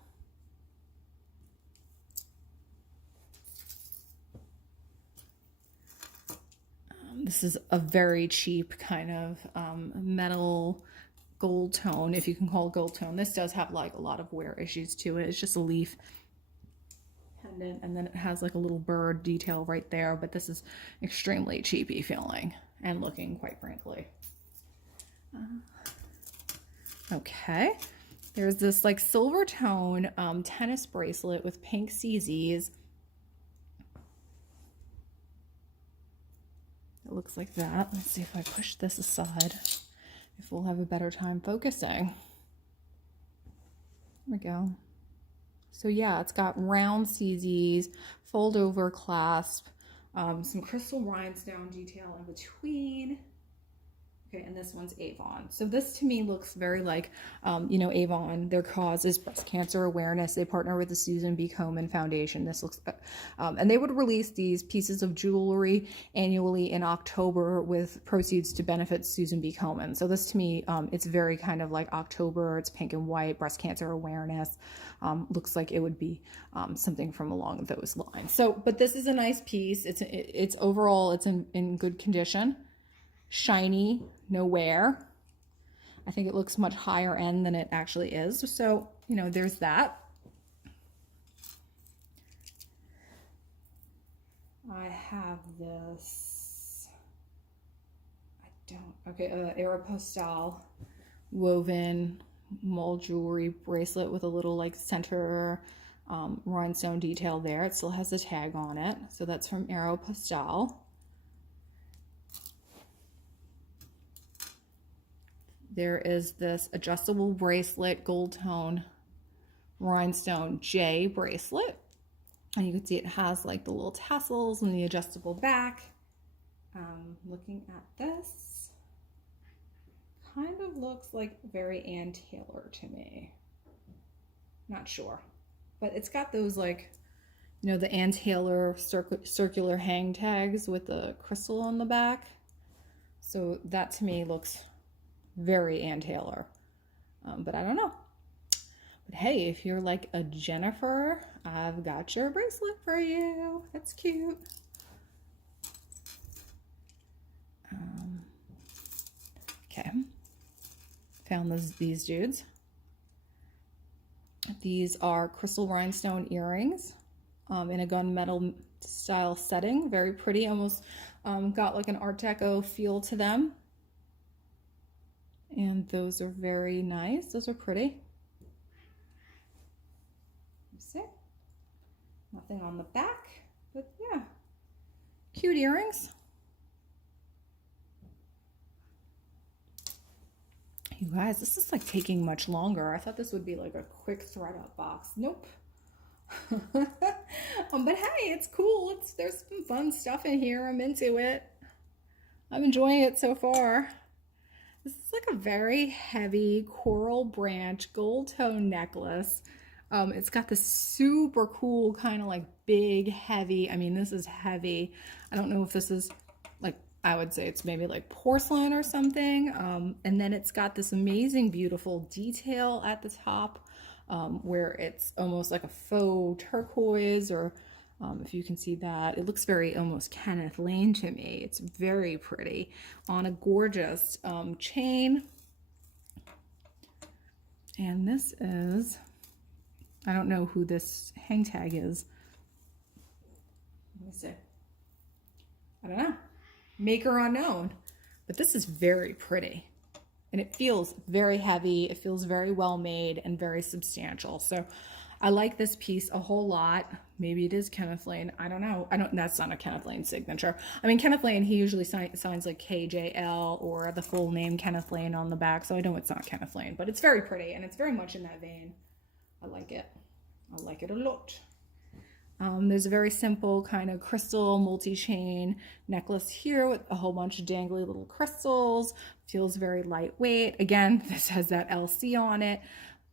This is a very cheap kind of metal gold tone, if you can call it gold tone. This does have like a lot of wear issues to it. It's just a leaf pendant, and then it has like a little bird detail right there, but this is extremely cheapy feeling and looking, quite frankly. Okay, there's this like Silvertone tennis bracelet with pink CZs. It looks like that. Let's see if I push this aside, if we'll have a better time focusing. There we go. So yeah, it's got round CZs, fold over clasp, some crystal rhinestone detail in between. Okay, and this one's Avon. So this to me looks very like, you know, Avon, their cause is breast cancer awareness. They partner with the Susan B. Komen Foundation. This looks, and they would release these pieces of jewelry annually in October with proceeds to benefit Susan B. Komen. So this to me, it's very kind of like October. It's pink and white, breast cancer awareness. Looks like it would be something from along those lines. So, but this is a nice piece. It's overall, it's in good condition. Shiny, no wear. I think it looks much higher end than it actually is. So, you know, there's that. I have this, Aeropostale woven mold jewelry bracelet with a little like center rhinestone detail there. It still has a tag on it. So that's from Aeropostale. There is this adjustable bracelet, gold tone rhinestone J bracelet. And you can see it has like the little tassels and the adjustable back. Looking at this, kind of looks like very Ann Taylor to me. Not sure. But it's got those like, you know, the Ann Taylor circular hang tags with the crystal on the back. So that to me looks very Ann Taylor, but I don't know. But hey, if you're like a Jennifer, I've got your bracelet for you. That's cute. Okay, found these dudes. These are crystal rhinestone earrings in a gunmetal style setting. Very pretty, almost got like an Art Deco feel to them. And those are very nice. Those are pretty. You see? Nothing on the back, but yeah. Cute earrings. You guys, this is like taking much longer. I thought this would be like a quick ThredUp box. Nope. But hey, it's cool. There's some fun stuff in here. I'm into it. I'm enjoying it so far. This is like a very heavy coral branch gold tone necklace. It's got this super cool kind of like big, heavy. I mean, this is heavy. I don't know if this is like, I would say it's maybe like porcelain or something. And then it's got this amazing, beautiful detail at the top where it's almost like a faux turquoise, or if you can see that, it looks very almost Kenneth Lane to me. It's very pretty on a gorgeous chain. And this is, I don't know who this hang tag is. Let me see. I don't know. Maker unknown. But this is very pretty. And it feels very heavy. It feels very well made and very substantial. So I like this piece a whole lot. Maybe it is Kenneth Lane. I don't know. That's not a Kenneth Lane signature. I mean, Kenneth Lane, he usually signs like KJL or the full name Kenneth Lane on the back. So I know it's not Kenneth Lane, but it's very pretty and it's very much in that vein. I like it. I like it a lot. There's a very simple kind of crystal multi-chain necklace here with a whole bunch of dangly little crystals. Feels very lightweight. Again, this has that LC on it.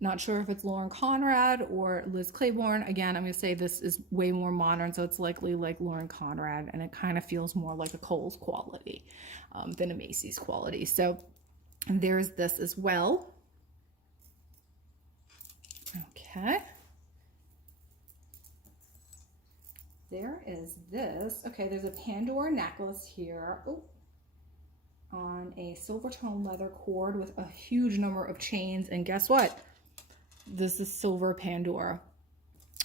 Not sure if it's Lauren Conrad or Liz Claiborne. Again, I'm going to say this is way more modern, so it's likely like Lauren Conrad, and it kind of feels more like a Kohl's quality than a Macy's quality. So there's this as well. Okay. There is this. Okay, there's a Pandora necklace here. Oh, on a Silvertone leather cord with a huge number of chains. And guess what? This is silver Pandora.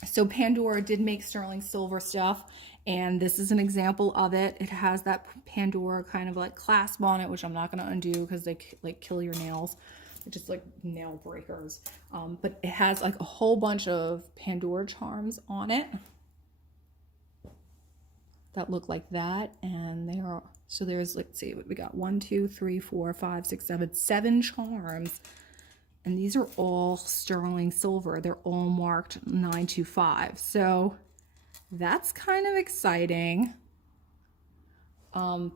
So Pandora did make sterling silver stuff, and this is an example of it. It has that Pandora kind of like clasp on it, which I'm not going to undo because they like kill your nails. It's just like nail breakers. But it has like a whole bunch of Pandora charms on it that look like that, and they are, so there's, let's see what we got, 1 2 3 4 5 6 7 charms, and these are all sterling silver. They're all marked 925, so that's kind of exciting.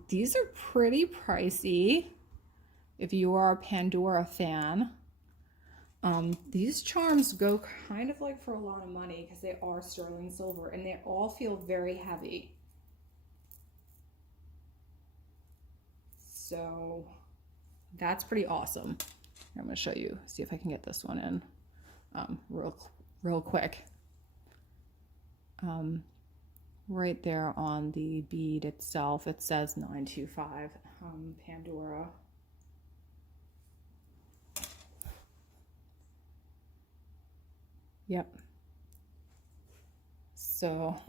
These are pretty pricey if you are a Pandora fan. These charms go kind of like for a lot of money because they are sterling silver, and they all feel very heavy. So that's pretty awesome. I'm going to show you, see if I can get this one in real quick. Right there on the bead itself, it says 925 Pandora. Yep. So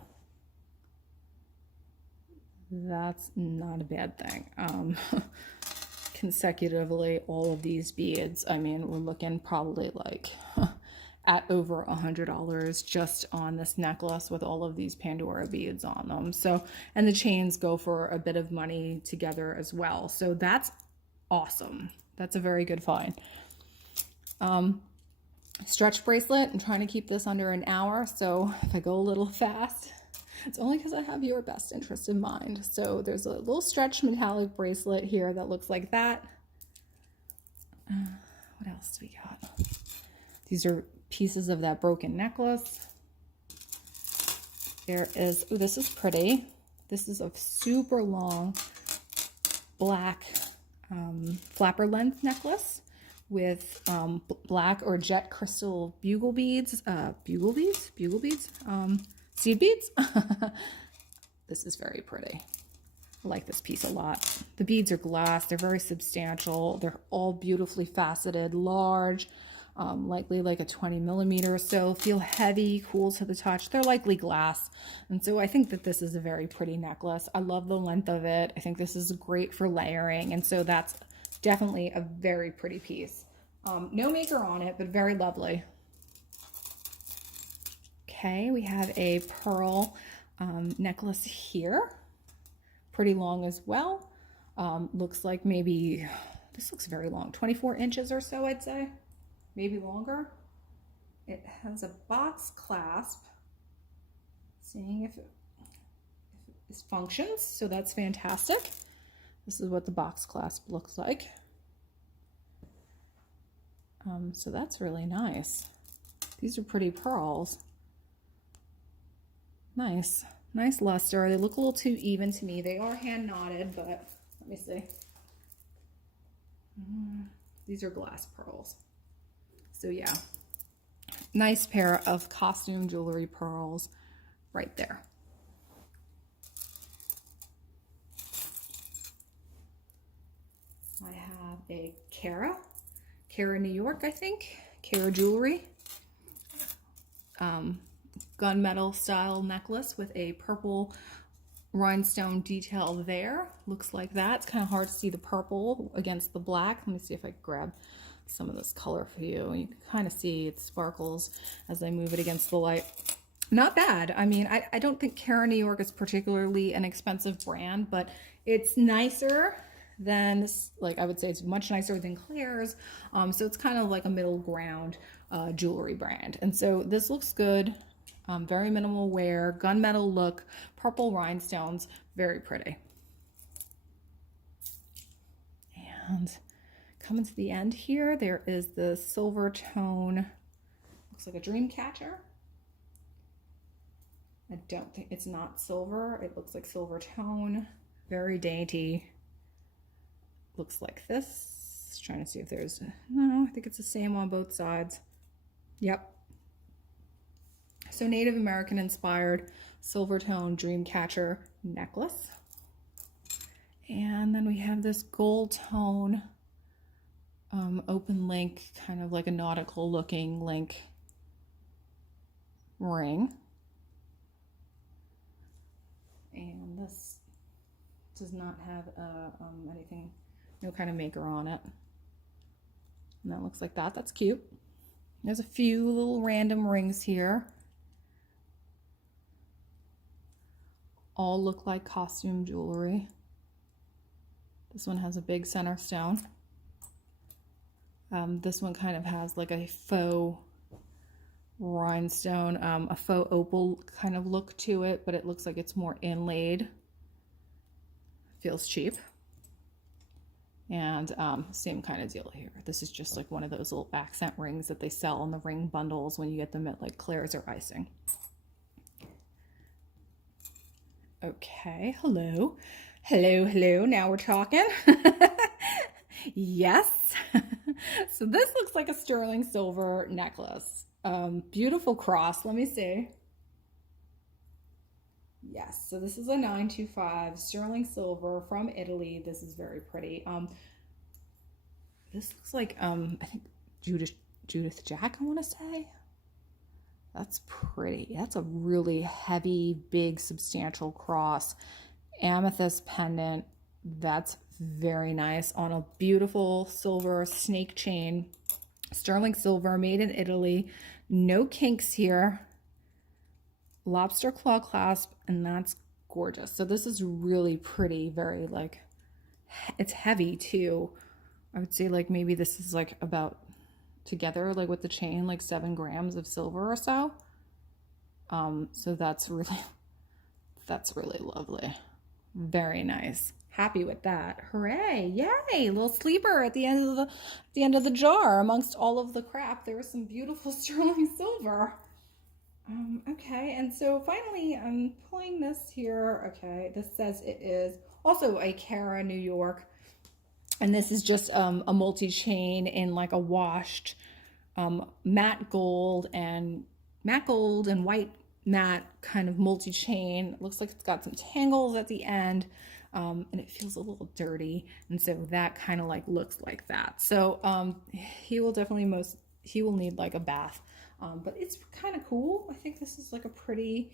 that's not a bad thing. Consecutively, all of these beads, I mean, we're looking probably like at over $100 just on this necklace with all of these Pandora beads on them. So, and the chains go for a bit of money together as well. So that's awesome. That's a very good find. Stretch bracelet. I'm trying to keep this under an hour. So if I go a little fast, it's only because I have your best interest in mind. So there's a little stretch metallic bracelet here that looks like that. What else do we got? These are pieces of that broken necklace. There is, oh, this is pretty. This is a super long black flapper length necklace with black or jet crystal bugle beads, seed beads. This is very pretty. I like this piece a lot. The beads are glass. They're very substantial. They're all beautifully faceted, large, likely like a 20 millimeter. So feel heavy, cool to the touch. They're likely glass. And so I think that this is a very pretty necklace. I love the length of it. I think this is great for layering. And so that's definitely a very pretty piece. No maker on it, but very lovely. Okay, we have a pearl necklace here. Pretty long as well. Looks like maybe, this looks very long, 24 inches or so, I'd say. Maybe longer. It has a box clasp. Seeing if it functions, so that's fantastic. This is what the box clasp looks like. So that's really nice. These are pretty pearls. Nice. Nice luster. They look a little too even to me. They are hand knotted, but let me see. These are glass pearls. So yeah, nice pair of costume jewelry pearls right there. I have a Kara New York, I think. Kara jewelry. Gunmetal style necklace with a purple rhinestone detail there. Looks like that. It's kind of hard to see the purple against the black. Let me see if I can grab some of this color for you. You can kind of see it sparkles as I move it against the light. Not bad. I mean, I don't think Kara New York is particularly an expensive brand, but it's nicer than, like, I would say it's much nicer than Claire's. So it's kind of like a middle ground jewelry brand. And so this looks good. Very minimal wear, gunmetal look, purple rhinestones, very pretty. And coming to the end here, there is the Silvertone Looks like a Dreamcatcher. I don't think, it's not silver. It looks like Silvertone. Very dainty. Looks like this. Just trying to see if there's, no, I think it's the same on both sides. Yep. So Native American inspired Silvertone Dreamcatcher necklace. And then we have this gold tone open link, kind of like a nautical looking link ring. And this does not have anything, no kind of maker on it. And that looks like that. That's cute. There's a few little random rings here. All look like costume jewelry. This one has a big center stone. This one kind of has like a faux rhinestone, a faux opal kind of look to it, but it looks like it's more inlaid. Feels cheap. And same kind of deal here. This is just like one of those little accent rings that they sell in the ring bundles when you get them at like Claire's or Icing. Okay, hello. Hello, hello. Now we're talking. Yes. So this looks like a sterling silver necklace. Beautiful cross. Let me see. Yes, so this is a 925 sterling silver from Italy. This is very pretty. This looks like I think Judith Jack, I want to say. That's pretty. That's a really heavy, big, substantial cross. Amethyst pendant. That's very nice on a beautiful silver snake chain. Sterling silver, made in Italy. No kinks here. Lobster claw clasp, and that's gorgeous. So this is really pretty, very like, it's heavy too. I would say like maybe this is like about together, like with the chain, like 7 grams of silver or so. So that's really lovely. Very nice. Happy with that. Hooray! Yay! Little sleeper at the end of the jar. Amongst all of the crap, there was some beautiful sterling silver. Okay, and so finally I'm pulling this here. Okay, this says it is also a Cara New York, and this is just a multi-chain in like a washed matte gold and white matte kind of multi-chain. It looks like it's got some tangles at the end, and it feels a little dirty, and so that kind of like looks like that. So he will need like a bath. But it's kind of cool. I think this is like a pretty,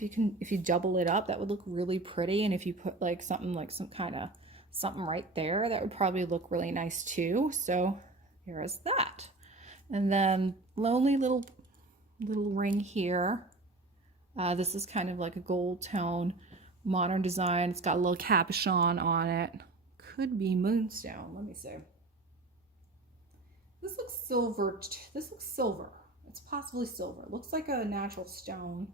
if you double it up, that would look really pretty. And if you put like something right there, that would probably look really nice too. So here is that. And then lonely little ring here. This is kind of like a gold tone, modern design. It's got a little capuchon on it. Could be moonstone. Let me see. This looks silver. This looks silver. It's possibly silver. It looks like a natural stone.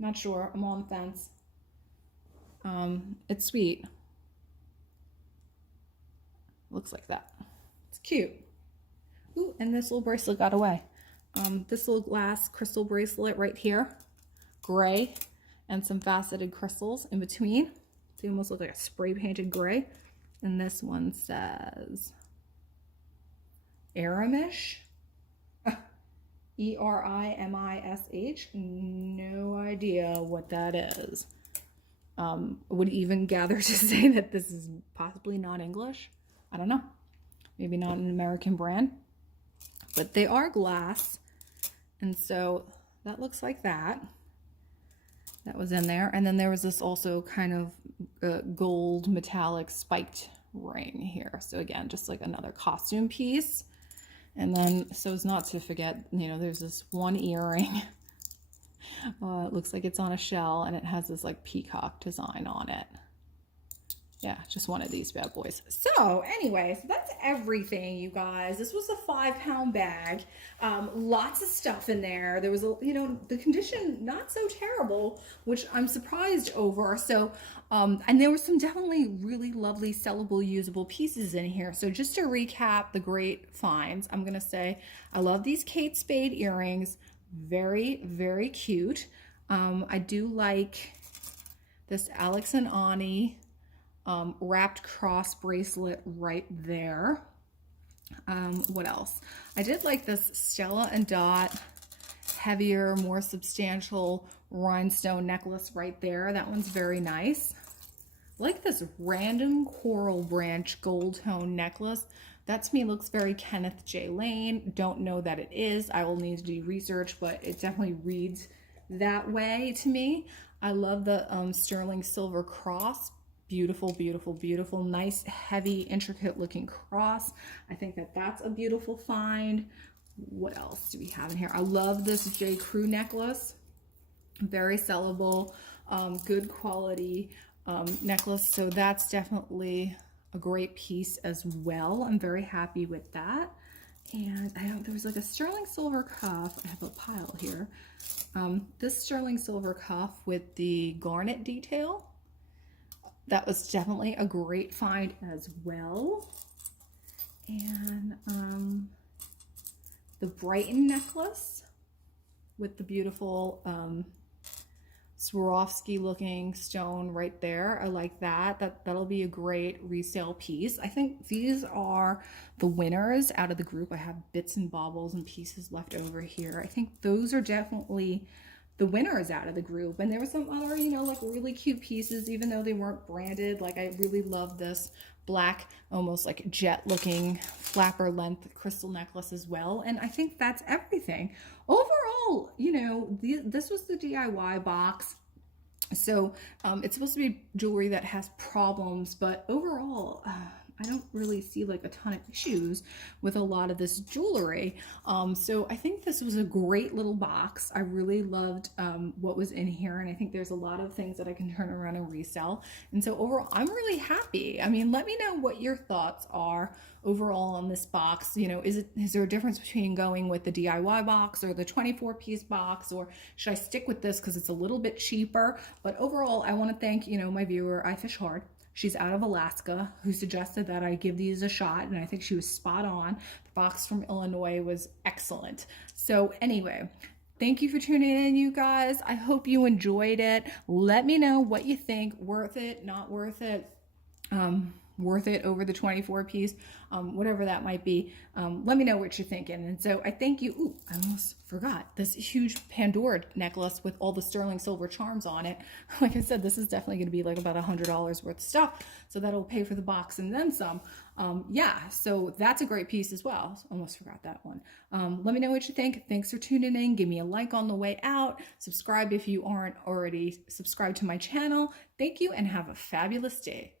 Not sure. I'm on the fence. It's sweet. Looks like that. It's cute. Ooh, and this little bracelet got away. This little glass crystal bracelet right here. Gray. And some faceted crystals in between. They almost look like a spray painted gray. And this one says Erimish. E-R-I-M-I-S-H. No idea what that is. Would even gather to say that this is possibly not English. I don't know. Maybe not an American brand. But they are glass. And so that looks like that. That was in there. And then there was this also kind of gold metallic spiked ring here. So again, just like another costume piece. And then, so as not to forget, you know, there's this one earring. It looks like it's on a shell, and it has this like peacock design on it. Yeah, just one of these bad boys. So anyway, so that's everything, you guys. This was a 5-pound bag. Lots of stuff in there. There was, the condition not so terrible, which I'm surprised over. So, and there were some definitely really lovely sellable, usable pieces in here. So just to recap the great finds, I'm going to say I love these Kate Spade earrings. Very, very cute. I do like this Alex and Ani wrapped cross bracelet right there. What else? I did like this Stella and Dot heavier, more substantial rhinestone necklace right there. That one's very nice. I like this random coral branch gold tone necklace. That to me looks very Kenneth J. Lane. Don't know that it is. I will need to do research, but it definitely reads that way to me. I love the sterling silver cross. Beautiful, beautiful, beautiful. Nice, heavy, intricate looking cross. I think that that's a beautiful find. What else do we have in here? I love this J. Crew necklace. Very sellable, good quality necklace. So that's definitely a great piece as well. I'm very happy with that. And there was like a sterling silver cuff. I have a pile here. This sterling silver cuff with the garnet detail. That was definitely a great find as well. And the Brighton necklace with the beautiful Swarovski looking stone right there. I like that. That'll be a great resale piece. I think these are the winners out of the group. I have bits and baubles and pieces left over here. I think those are definitely the winners out of the group. And there were some other, like really cute pieces, even though they weren't branded. Like I really love this black, almost like jet looking flapper length crystal necklace as well. And I think that's everything. Overall, this was the DIY box. So it's supposed to be jewelry that has problems, but overall, I don't really see like a ton of issues with a lot of this jewelry. So I think this was a great little box. I really loved what was in here, and I think there's a lot of things that I can turn around and resell. And so overall, I'm really happy. I mean, let me know what your thoughts are overall on this box. Is there a difference between going with the DIY box or the 24-piece box, or should I stick with this because it's a little bit cheaper? But overall, I want to thank, my viewer, I Fish Hard. She's out of Alaska, who suggested that I give these a shot, and I think she was spot on. The box from Illinois was excellent. So anyway, thank you for tuning in, you guys. I hope you enjoyed it. Let me know what you think. Worth it, not worth it. Worth it over the 24-piece, whatever that might be. Let me know what you're thinking. And so I thank you. Ooh, I almost forgot this huge Pandora necklace with all the sterling silver charms on it. Like I said, this is definitely going to be like about $100 worth of stuff. So that'll pay for the box and then some. Yeah, so that's a great piece as well. Almost forgot that one. Let me know what you think. Thanks for tuning in. Give me a like on the way out. Subscribe if you aren't already subscribed to my channel. Thank you and have a fabulous day.